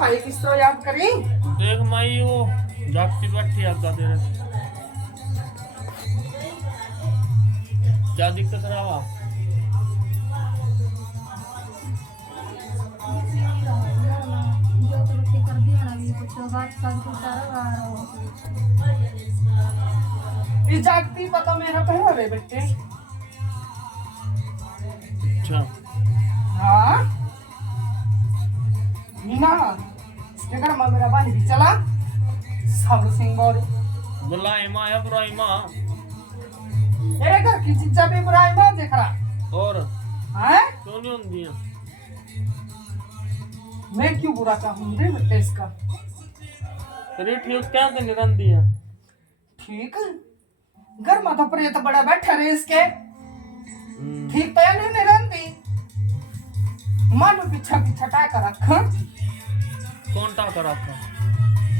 भाई किस तरह याद करें? देख माई वो जागती बैठी आगा तेरे क्या दिक्कत रहा? ये जागती पता मेरा पहला रे बेटे। अच्छा हाँ मीना इसके घर में मेरा पानी भी चला सब सिंह बोल बुलाई माँ है बुराई माँ मेरे घर की चीजा भी बुराई माँ देख रहा और हैं? क्यों नहीं होंगी हैं? मैं क्यों बुरा चाहूँ रे बेटे इसका? तेरी ठीक क्या दिन रंदी है? ठीक घर में तो प्रेत बड़ा बैठा रे इसके ठीक तो नहीं निरंती मानो पीछा पीछा टाका रखा कौन टाका रखा?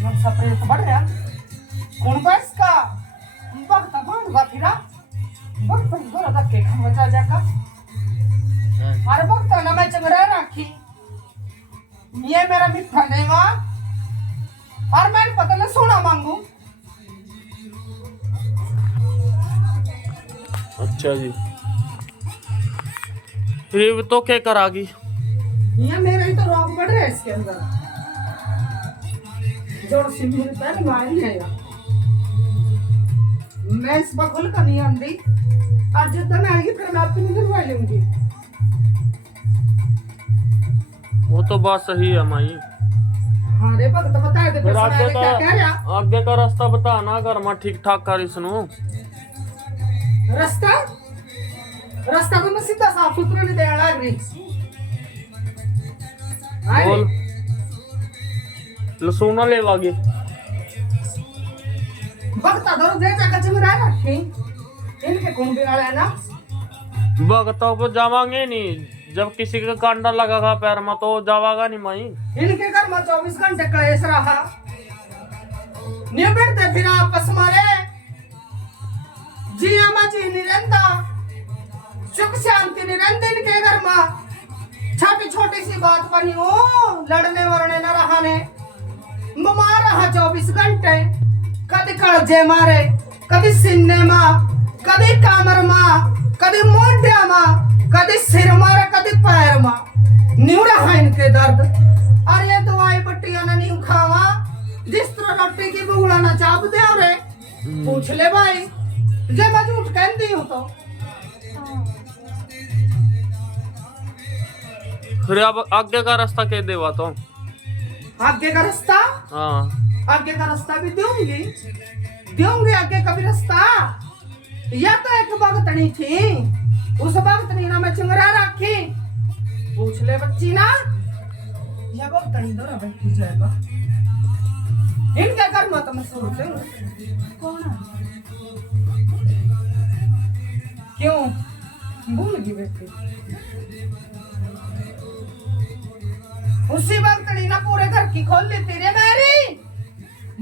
जब सप्रेत बढ़ रहा कौन का इसका वक्त भांगा फिरा वक्त पर गोरा धक्के खा मचा जाका अरे वक्त ना मैं चंगरा रखी ये मेरा मिठा नहीं माँ और मैं पता नहीं सोना मांगू। अच्छा जी फिर तो क्या करागी? ये मेरे ही तो रोग बढ़ रहे इसके अंदर जोड़ सी मेरे पैर मारी है यार मैं इस बगल का नहीं आंदी और जितना आएगी फिर मैं आपकी निकलवा लूंगी। वो तो बात सही है माई। हाँ रे भगत बता दे फिर आगे क्या कह रहा? आगे का रास्ता बता ना घर में ठीक ठाक कर सुनो रास्ता रास्ता तो मैं सीधा साफ सुथरा नहीं देना लग रही बोल लसूना ले वागे भगता दो दे जाकर चमरा रखी इनके कौन बिगाड़ा है ना भगतों को जावांगे नहीं जब किसी का कांडा लगागा पैर में तो जावागा नहीं माई। इनके घर में 24 घंटे क्लेश रहा निबड़ते फिर आपस मारे जिया मची निरंता सुख शांति निरंतर इनके घर में छोटी छोटी सी बात बनी हो लड़ने वरने न रहा ने बीमार रहा 24 घंटे कभी कड़जे मारे कभी सीने मां कभी कामर मां कभी मोढ्या मां कभी सिर मारे कभी पैर मां न्यू रहा इनके दर्द अरे दवाई पट्टियां ना न्यू खावा जिस तरह रोटी की बुगला ना चाप दे रे पूछ ले भाई जे मैं झूठ कहती हूँ तो फिर अब आगे का रास्ता कह देवा तो आगे का रास्ता हाँ आगे का रास्ता भी दूंगी आगे का भी रास्ता या तो एक भगतनी थी उस भगतनी ना मैं चंगरा रखी पूछ ले बच्ची ना या भगतनी दो बैठी जाएगा इनके घर में तो मैं सोचते हूँ कौन है क्यों भूल गई बेटी उसी वक्त ना पूरे घर की खोल लेती रे मेरी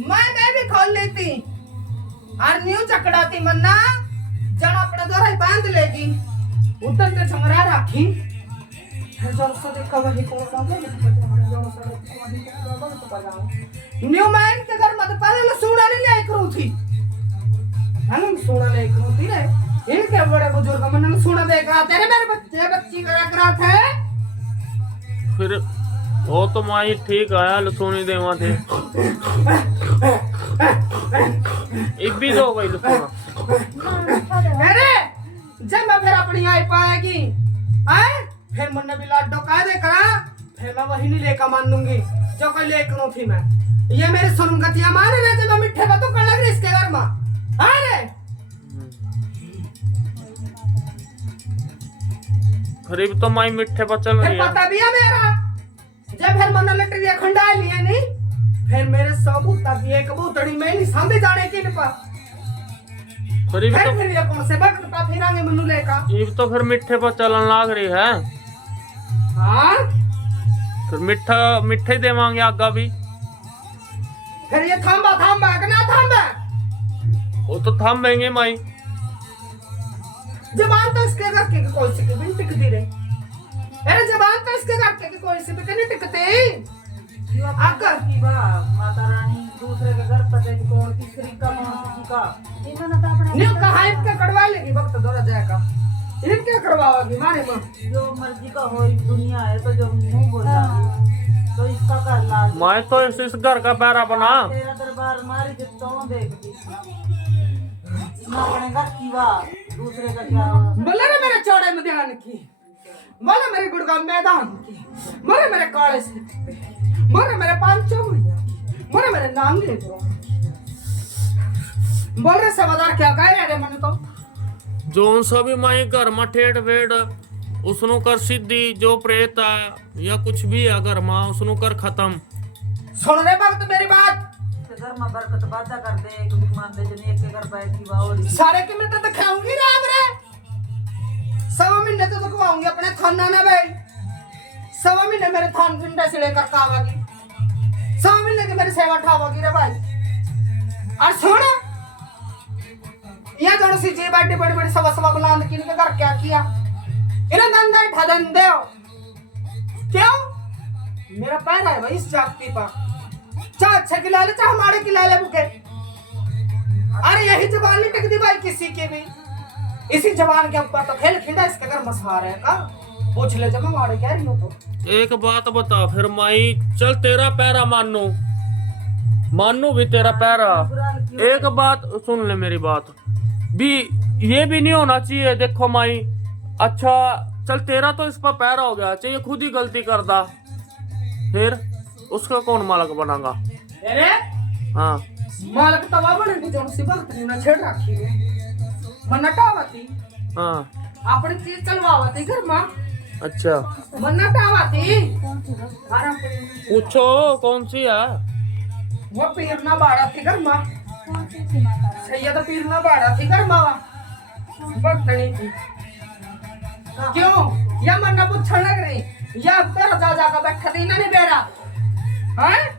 मैं भी खोल लेती और न्यू चकड़ाती मन्ना जड़ अपना दोरा बांध लेगी उधर ते छमरा राखी जड़ से देखा वही को न्यू मैन के घर मत पहले सोना नहीं ले करू थी हम सोना ले करू थी रे इनके बड़े बुजुर्ग मन सोना देगा तेरे मेरे बच्चे बच्ची करा थे फिर वो तो माई ठीक आया लसूनी देवा थे इब्बी दो भाई लसूना अरे जब मैं फिर अपनी आई पाएगी आए फिर मन भी लाडो कह दे करा फिर मैं वही नहीं लेकर मान लूंगी जो कोई लेकर थी मैं ये मेरी सुनगतियां मान रहे थे मैं मिठे बातों कर लग रही इसके घर में अरे गरीब तो माई मिठे पर चल फिर रही है। पता भी है मेरा, जब फिर मन लटरिया खंडा लिए नहीं, फिर मेरे सबूता की एक बूतड़ी में नहीं समझ जाने की निपा। गरीब तो फिर ये कौन से वक्त पा फिरांगे मनु लेका। ये तो फिर मिठे पर चलन लाग रही है। हाँ फिर मिठे ही देवांगे आगा भी। फिर ये थांबा कि ना थांबा, वो तो थामेंगे माई। जबान तो इसके घर के कोई से भी टिकती रही। अरे जबान तो इसके घर के कोई से भी नहीं टिकते। आकर की बात माता रानी दूसरे के घर पर जाके कौन तीसरी का कौन किसी का इन्होंने तो अपने न्यू कहा इनके कड़वा लेगी वक्त दौरा जाएगा, इनके कड़वाओगी मारे मां। जो मर्जी का हो दुनिया है तो जो मुंह बोला तो इसका कर ला। मैं तो इस घर का पैरा बना। तेरा दरबार मारी जब तो देखती ना अपने घर की बात दूसरे का क्या होगा। बोले रे मेरे चौड़े में ध्यान की, बोले मेरे गुड़गांव मैदान की, बोले मेरे काले से, बोले मेरे पांचों भैया, बोले मेरे नांगे तो, बोल रहे सेवादार क्या कह रहे हैं मैंने तो। जोन सभी माई घर में ठेठ वेड़ उसनु कर सिद्धि जो प्रेत है या कुछ भी है घर में उसनु कर खत्म। सुन रहे भक्त मेरी बात, घर में बरकत बाधा कर दे क्योंकि मान ले जने एक के घर बैठी बावरी सारे की मिनट तो खाऊंगी राम रे, 100 महीने तो दिखवाऊंगी अपने थाना ना भाई, 100 महीने मेरे थान पिंडे से लेकर कावागी, 100 महीने की मेरी सेवा उठावागी रे भाई। और सुन ये दोनों सी जी बैठी बड़ी बड़ी सवा बुलांद की इनके घर क्या किया, इन्हें धंधा उठा धंधे हो क्यों। मेरा पैर है भाई इस जागती पर, चाहे अच्छे खिला ले चाहे हमारे खिला ले बुके। अरे यही जबान नहीं टिकती भाई किसी की भी, इसी जबान के ऊपर तो खेल खिंडा इसके घर मसहार है का, पूछ ले जब हमारे कह रही हो तो। एक बात बता फिर माई, चल तेरा पैरा मानू भी तेरा पैरा। एक बात सुन ले मेरी बात भी, ये भी नहीं होना चाहिए। देखो माई अच्छा चल तेरा तो इस पर पैरा हो गया, चाहिए खुद ही गलती कर दा, फिर उसका कौन मालक बनागा। अरे हाँ मालक तवा बने जो सी वक्त ने छेड़ रखी है, मनटावती हाँ अपनी चीज चलवावती घर में। अच्छा मनटावती पूछो कौन सी है। वो पीरना बाड़ा थी घर में, सैयद पीरना बाड़ा थी घर में वक्त नहीं थी। क्यों या मन्ना पूछने लग रही, या तेरा जा का बैठा थी ना नहीं बेड़ा हैं।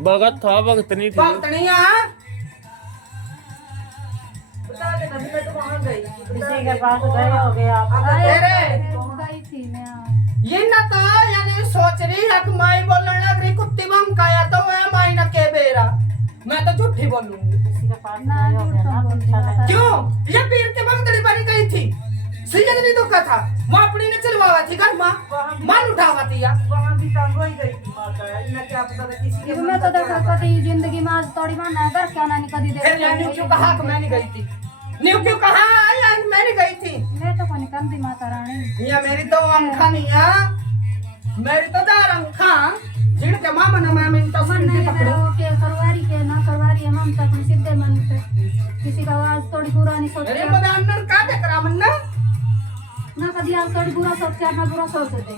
भगत था भगत नहीं थी। वक्त नहीं है बता दे नबी मैं तो वहां गई किसी के पास गए हो गया आप तेरे गई थी मैं। ये ना तो यानी सोच रही है कि माई बोलने लग रही कुत्ती भंकाया तो मैं माई ना के बेरा, मैं तो झूठी बोलूंगी। किसी के पास ना गए हो झूठ गया ना बोल पूछा रहा। क्यों ये पीर के बगदड़ी बनी गई थी, सैयद नहीं दुखा था, वो अपनी ने चलवावा थी घर में, मन उठावा थी या वहां भी तंग हो ही गई थी माता, इन्हें क्या पता था किसी के मैं तो देखो कभी जिंदगी में आज थोड़ी बना कर क्या ना कदी फिर दे। क्यों कहा कि मैं नहीं गई थी, न्यू क्यों कहा यार मैं नहीं गई थी। मैं तो कोनी कंदी माता रानी। ये मेरी तो अंखा नहीं है, मेरी तो दार अंखा जिन के मामा ने मैं मिनट मन से नहीं पकड़ो। करो के करवारी के ना करवारी हम तक सीधे मन पे किसी का आवाज थोड़ी बुरा नहीं अरे सोचे बदान का देख रहा मन्ना, ना कभी आप थोड़ी बुरा सोचे ना बुरा सोचते।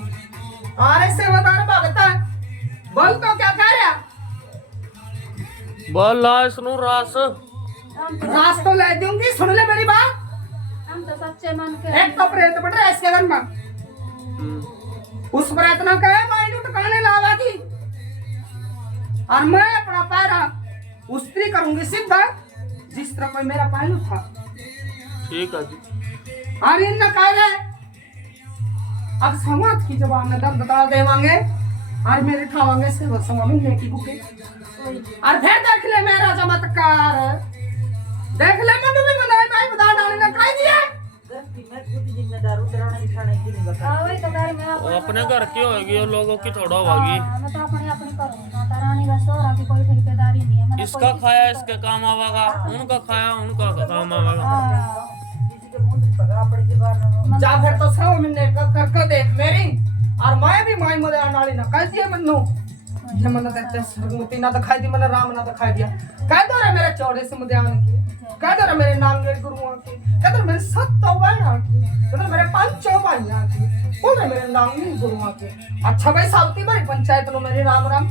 अरे सेवादार भगता बोल तो क्या कह रहा, बोल ला इसनु रास। रास तो ले दूंगी, सुन ले मेरी बात। हम तो सच्चे मन के एक तो प्रेत बढ़ रहा है इसके घर में, उस प्रयत्न का माइंड टकाने लावा थी, और मैं अपना पैरा उस्त्री करूंगी सीधा जिस तरह कोई मेरा पहलू था। ठीक है जी। और इन न कह रहे अब समाज की जबान में दर्द डाल देवांगे और मेरे ठावांगे से वो सवा महीने की बुके, और फिर देख ले मेरा चमत्कार, देख ले मनु भी बनाए भाई बता डालने ना कह दिया। गलती मैं खुद जिम्मेदार उतराने बिठाने की नहीं बता। हाँ वही तो घर में अपने घर की होगी और लोगों की थोड़ा होगी। मैं तो अपनी अपनी करूँ माता रानी का सोरा की कोई ठेकेदारी नहीं है। मैंने इसका खाया इसके काम आवेगा, उनका खाया उनका काम आवेगा। किसी के मुंह से पगा पड़ के बाहर जा फिर तो सवा महीने कर देख मेरी, और मैं भी माई मुझे नाली ना कह दिया मनु, ये मन देखते सरमूर्ति ना दिखाई दी, मैंने राम ना दिखाई दिया, कह दो रे मेरे चौड़े से मुद्दे आने की, कह दो रे मेरे नाम मेरे गुरुओं की, कह दो मेरे 7 बहनों की, कह दो मेरे 5 भाइयों मेरे नाम नहीं गुरुआ के अच्छा भाई सावती भाई पंचायत नो मेरे राम राम